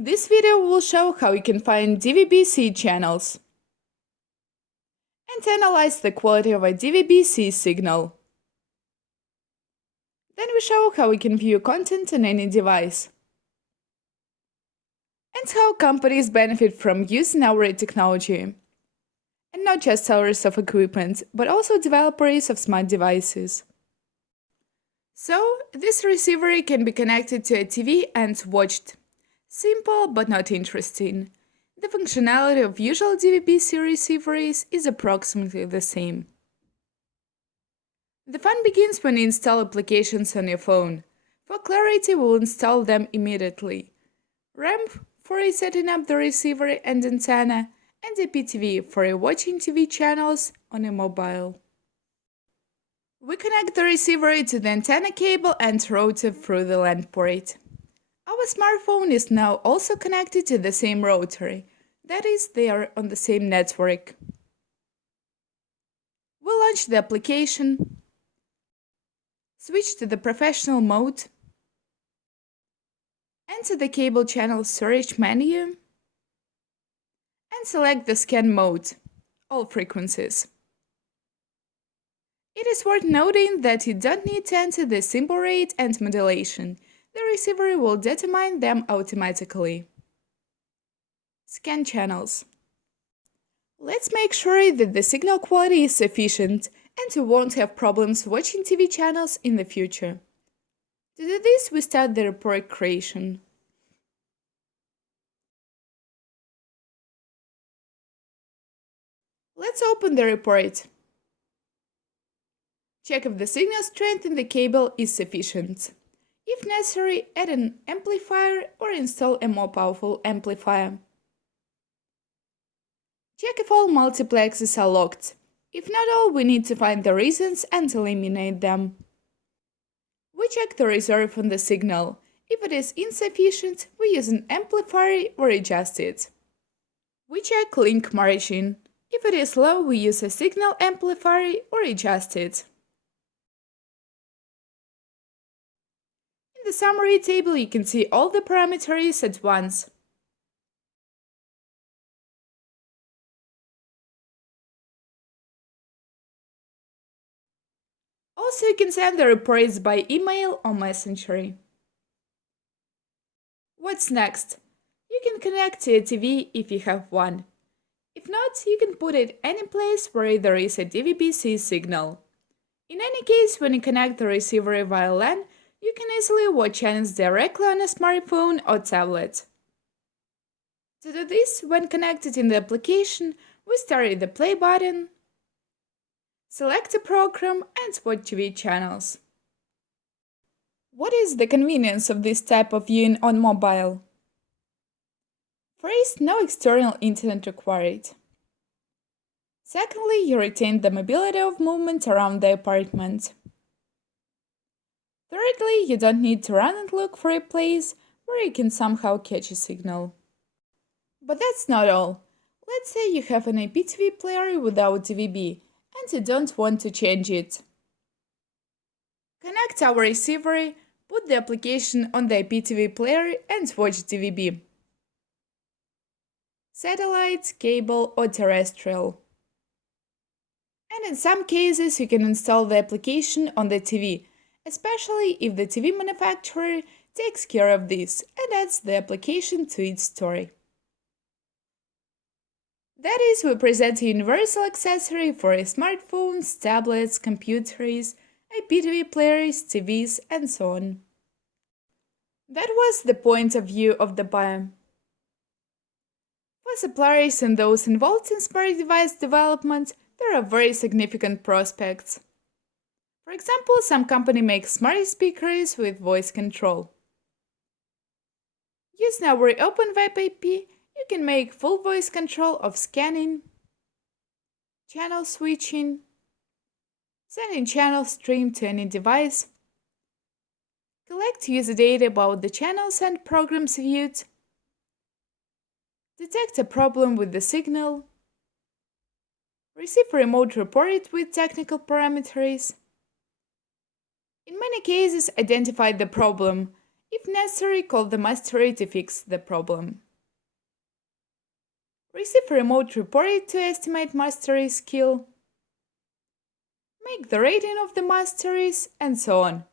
In this video, we'll show how you can find DVB-C channels and analyze the quality of a DVB-C signal. Then we show how we can view content on any device and how companies benefit from using our technology. And not just sellers of equipment, but also developers of smart devices. So, this receiver can be connected to a TV and watched. Simple but not interesting. The functionality of usual DVB-C receivers is approximately the same. The fun begins when you install applications on your phone. For clarity, we'll install them immediately. RAMP for setting up the receiver and antenna, and IPTV for watching TV channels on a mobile. We connect the receiver to the antenna cable and route it through the LAN port. Our smartphone is now also connected to the same router, that is, they are on the same network. We launch the application, switch to the professional mode, enter the cable channel search menu, and select the scan mode, all frequencies. It is worth noting that you don't need to enter the symbol rate and modulation. The receiver will determine them automatically. Scan channels. Let's make sure that the signal quality is sufficient and you won't have problems watching TV channels in the future. To do this, we start the report creation. Let's open the report. Check if the signal strength in the cable is sufficient. If necessary, add an amplifier or install a more powerful amplifier. Check if all multiplexes are locked. If not all, we need to find the reasons and eliminate them. We check the reserve on the signal. If it is insufficient, we use an amplifier or adjust it. We check link margin. If it is low, we use a signal amplifier or adjust it. In the summary table, you can see all the parameters at once. Also, you can send the reports by email or messenger. What's next? You can connect to a TV if you have one. If not, you can put it any place where there is a DVB-C signal. In any case, when you connect the receiver via LAN, you can easily watch channels directly on a smartphone or tablet. To do this, when connected in the application, we start the play button, select a program and watch TV channels. What is the convenience of this type of viewing on mobile? First, no external internet required. Secondly, you retain the mobility of movement around the apartment. Thirdly, you don't need to run and look for a place where you can somehow catch a signal. But that's not all. Let's say you have an IPTV player without DVB and you don't want to change it. Connect our receiver, put the application on the IPTV player and watch DVB. Satellite, cable or terrestrial. And in some cases you can install the application on the TV, especially if the TV manufacturer takes care of this and adds the application to its story. That is, we present a universal accessory for smartphones, tablets, computers, IPTV players, TVs, and so on. That was the point of view of the buyer. For suppliers and those involved in smart device development, there are very significant prospects. For example, some company makes smart speakers with voice control. Using our OpenWeb IP, you can make full voice control of scanning, channel switching, sending channel stream to any device, collect user data about the channels and programs viewed, detect a problem with the signal, receive a remote report with technical parameters. In many cases, identify the problem If necessary, call the mastery to fix the problem. Receive a remote report to estimate mastery skill. Make the rating of the masteries, and so on.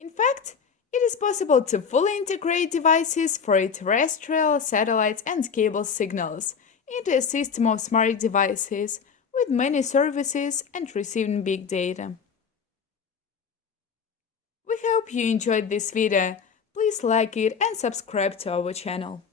In fact, it is possible to fully integrate devices for terrestrial, satellite, and cable signals into a system of smart devices with many services and receiving big data. We hope you enjoyed this video. Please like it and subscribe to our channel.